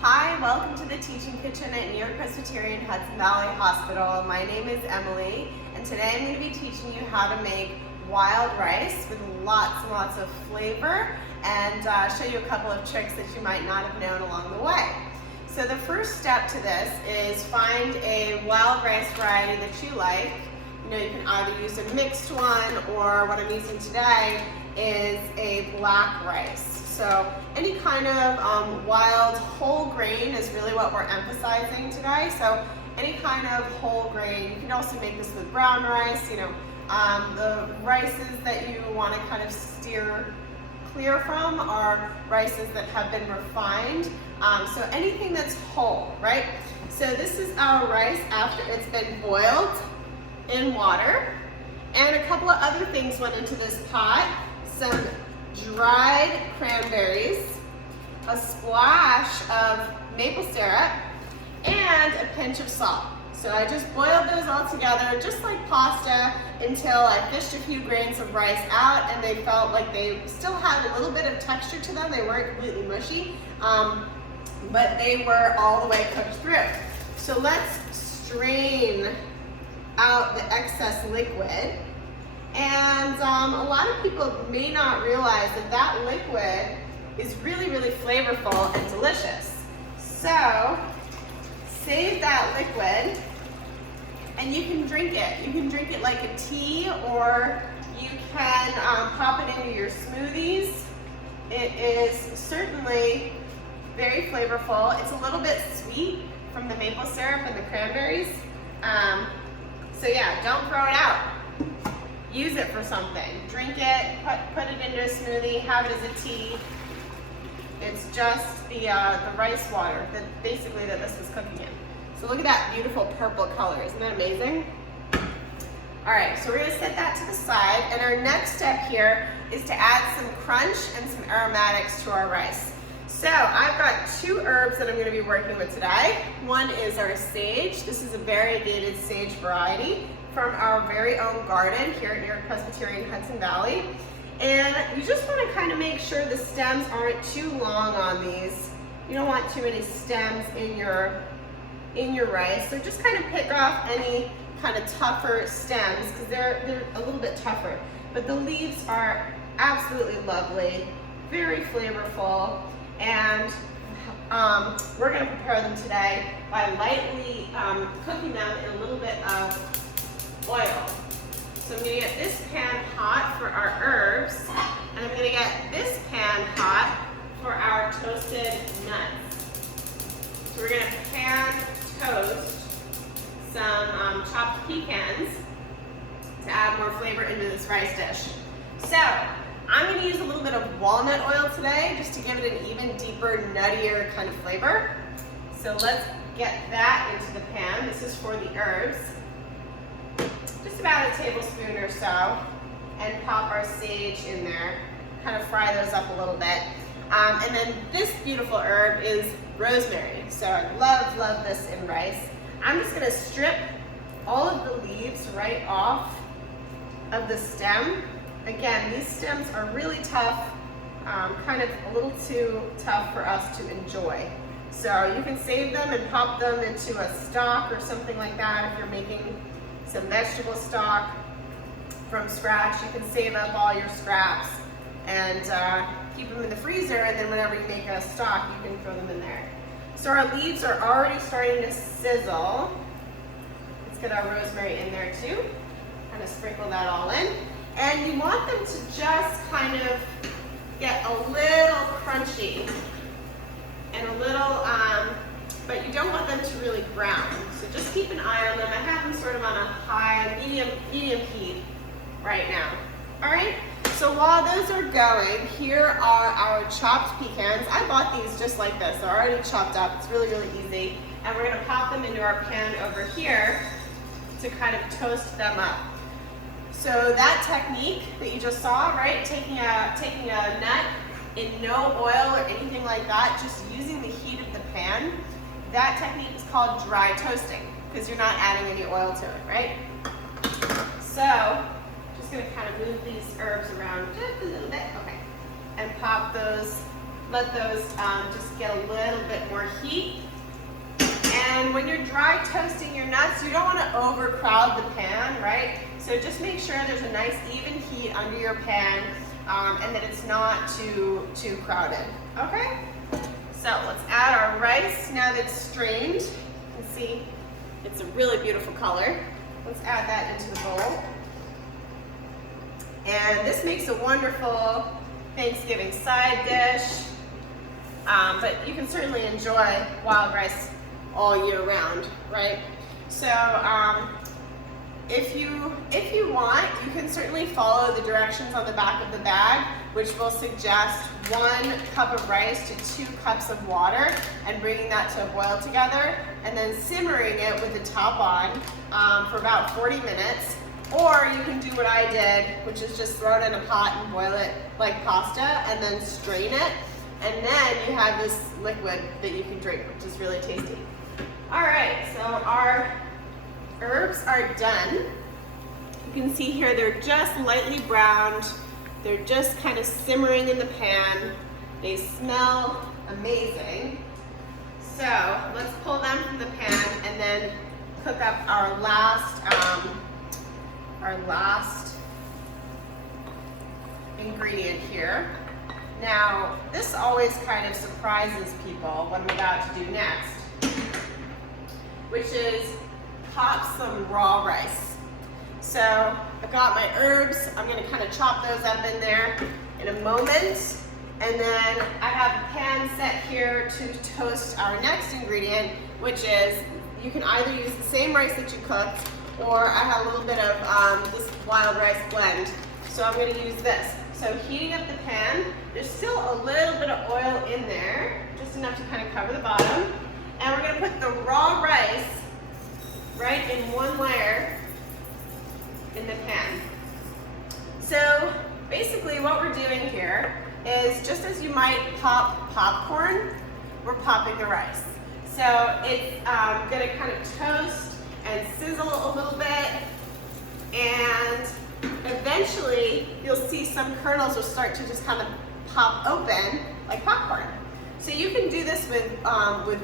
Hi, welcome to the Teaching Kitchen at New York-Presbyterian Hudson Valley Hospital. My name is Emily, and today I'm going to be teaching you how to make wild rice with lots and lots of flavor, and show you a couple of tricks that you might not have known along the way. So the first step to this is find a wild rice variety that you like. You know, you can either use a mixed one, or what I'm using today is a black rice. So any kind of wild whole grain is really what we're emphasizing today. So any kind of whole grain. You can also make this with brown rice. You know, the rices that you want to kind of steer clear from are rices that have been refined. So anything that's whole, right? So this is our rice after it's been boiled in water. And a couple of other things went into this pot. Some dried cranberries, a splash of maple syrup, and a pinch of salt. So I just boiled those all together, just like pasta, until I fished a few grains of rice out and they felt like they still had a little bit of texture to them. They weren't completely mushy, but they were all the way cooked through. So let's strain out the excess liquid. And a lot of people may not realize that that liquid is really, really flavorful and delicious. So save that liquid and you can drink it. You can drink it like a tea, or you can pop it into your smoothies. It is certainly very flavorful. It's a little bit sweet from the maple syrup and the cranberries. So yeah, don't throw it out. Use it for something. Drink it, put it into a smoothie, have it as a tea. It's just the rice water that basically that this was cooking in. So look at that beautiful purple color. Isn't that amazing? All right, so we're gonna set that to the side, and our next step here is to add some crunch and some aromatics to our rice. So I've got two herbs that I'm gonna be working with today. One is our sage. This is a variegated sage variety from our very own garden here at York-Presbyterian Hudson Valley. And you just want to kind of make sure the stems aren't too long on these. You don't want too many stems in your rice. So just kind of pick off any kind of tougher stems, because they're a little bit tougher. But the leaves are absolutely lovely, very flavorful, and we're going to prepare them today by lightly cooking them in a little bit of oil. So I'm going to get this pan hot for our herbs, and I'm going to get this pan hot for our toasted nuts. So we're going to pan toast some chopped pecans to add more flavor into this rice dish. So I'm going to use a little bit of walnut oil today just to give it an even deeper, nuttier kind of flavor. So let's get that into the pan. This is for the herbs. Just about a tablespoon or so, and pop our sage in there. Kind of fry those up a little bit. And then this beautiful herb is rosemary. So I love this in rice. I'm just gonna strip all of the leaves right off of the stem. Again, these stems are really tough, kind of a little too tough for us to enjoy. So you can save them and pop them into a stock or something like that if you're making some vegetable stock from scratch. You can save up all your scraps and keep them in the freezer, and then whenever you make a stock, you can throw them in there. So our leaves are already starting to sizzle. Let's get our rosemary in there too. Kind of sprinkle that all in. And you want them to just kind of get a little crunchy and a little, but you don't want them to really brown. So just keep an eye on them. I have them sort of on a high, medium heat right now. All right, so while those are going, here are our chopped pecans. I bought these just like this. They're already chopped up. It's really, really easy. And we're gonna pop them into our pan over here to kind of toast them up. So that technique that you just saw, right? Taking a nut in no oil or anything like that, just using the heat of the pan. That technique is called dry toasting, because you're not adding any oil to it, right? So, just gonna kind of move these herbs around just a little bit, okay. And pop those Let those just get a little bit more heat. And when you're dry toasting your nuts, you don't want to overcrowd the pan, right? So just make sure there's a nice even heat under your pan and that it's not too crowded, okay? So let's add our rice now that it's strained. You can see it's a really beautiful color. Let's add that into the bowl. And this makes a wonderful Thanksgiving side dish, but you can certainly enjoy wild rice all year round, right? So if you want, you can certainly follow the directions on the back of the bag, which will suggest 1 cup of rice to 2 cups of water, and bringing that to a boil together, and then simmering it with the top on for about 40 minutes. Or you can do what I did, which is just throw it in a pot and boil it like pasta, and then strain it, and then you have this liquid that you can drink, which is really tasty. All right, so our herbs are done. You can see here they're just lightly browned. They're just kind of simmering in the pan. They smell amazing. So let's pull them from the pan and then cook up our last ingredient here. Now, this always kind of surprises people what I'm about to do next, which is pop some raw rice. So I've got my herbs. I'm going to kind of chop those up in there in a moment. And then I have a pan set here to toast our next ingredient, which is, you can either use the same rice that you cooked, or I have a little bit of this wild rice blend. So I'm going to use this. So heating up the pan, there's still a little bit of oil in there, just enough to kind of cover the bottom. And we're going to put the raw rice right in one layer in the pan. So basically what we're doing here is, just as you might pop popcorn, we're popping the rice. So it's going to kind of toast and sizzle a little bit, and eventually you'll see some kernels will start to just kind of pop open like popcorn. So you can do this with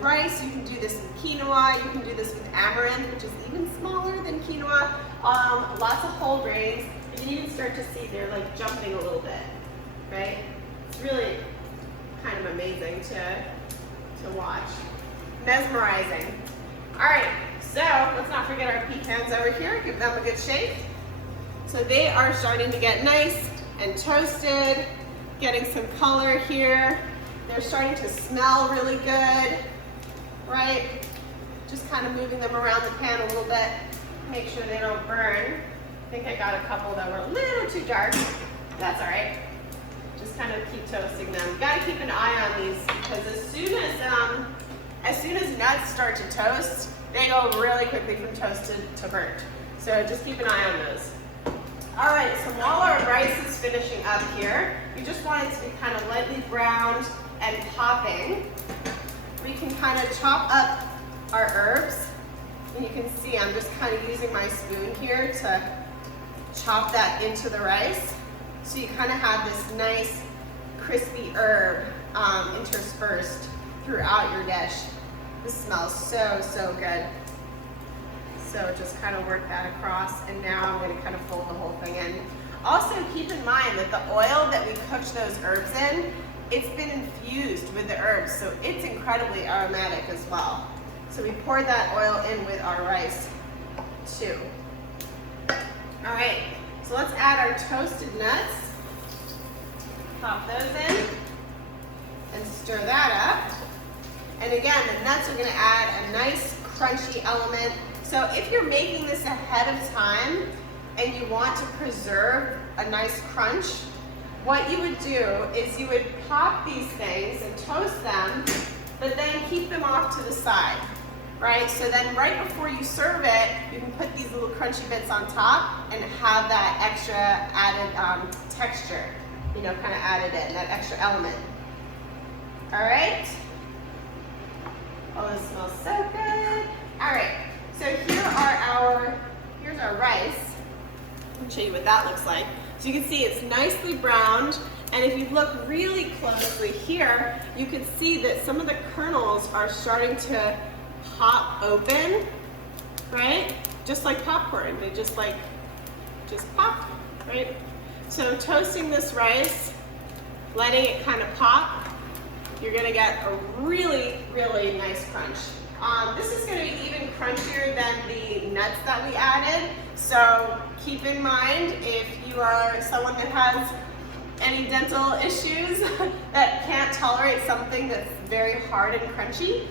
rice, you can do this with quinoa, you can do this with amaranth, which is even smaller than quinoa, lots of whole grains, and you can start to see they're like jumping a little bit, right? It's really kind of amazing to watch. Mesmerizing. All right, so let's not forget our pecans over here, give them a good shake. So they are starting to get nice and toasted, getting some color here. They're starting to smell really good, right? Just kind of moving them around the pan a little bit, make sure they don't burn. I think I got a couple that were a little too dark. That's all right. Just kind of keep toasting them. You gotta keep an eye on these, because as soon as nuts start to toast, they go really quickly from toasted to burnt. So just keep an eye on those. All right, so while our rice is finishing up here, you just want it to be kind of lightly browned and popping. We can kind of chop up our herbs. And you can see I'm just kind of using my spoon here to chop that into the rice. So you kind of have this nice crispy herb interspersed throughout your dish. This smells so, so good. So just kind of work that across, and now I'm going to kind of fold the whole thing in. Also keep in mind that the oil that we cooked those herbs in, it's been infused with the herbs, so it's incredibly aromatic as well. So we poured that oil in with our rice too. All right, so let's add our toasted nuts. Pop those in and stir that up. And again, the nuts are going to add a nice crunchy element. So if you're making this ahead of time and you want to preserve a nice crunch, what you would do is you would pop these things and toast them, but then keep them off to the side, right? So then right before you serve it, you can put these little crunchy bits on top and have that extra added texture, you know, kind of added in, that extra element. All right? Oh, this smells so good. All right. So here's our rice. I'll show you what that looks like. So you can see it's nicely browned, And if you look really closely here, you can see that some of the kernels are starting to pop open, right? Just like popcorn, they just pop, right? So toasting this rice, letting it kind of pop, you're gonna get a really, really nice crunch. This is gonna be even crunchier than the nuts that we added. So keep in mind, if you are someone that has any dental issues that can't tolerate something that's very hard and crunchy,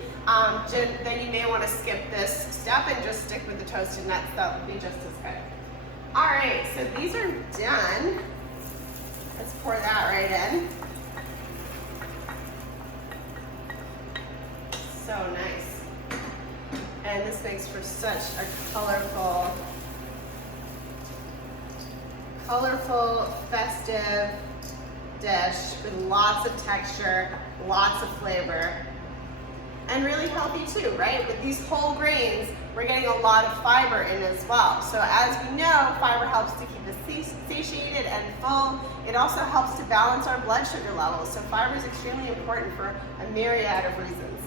then you may want to skip this step and just stick with the toasted nuts. That will be just as good. All right, so these are done. Let's pour that right in. So nice. And this makes for such a colorful, festive dish with lots of texture, lots of flavor, and really healthy too, right? With these whole grains, we're getting a lot of fiber in as well. So as we know, fiber helps to keep us satiated and full. It also helps to balance our blood sugar levels. So fiber is extremely important for a myriad of reasons.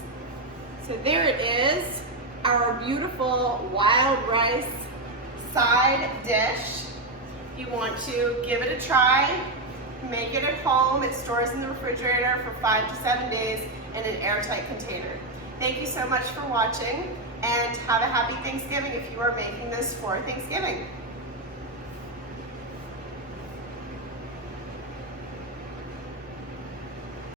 So there it is, our beautiful wild rice side dish. If you want to give it a try, make it at home. It stores in the refrigerator for 5 to 7 days in an airtight container. Thank you so much for watching, and have a happy Thanksgiving if you are making this for Thanksgiving.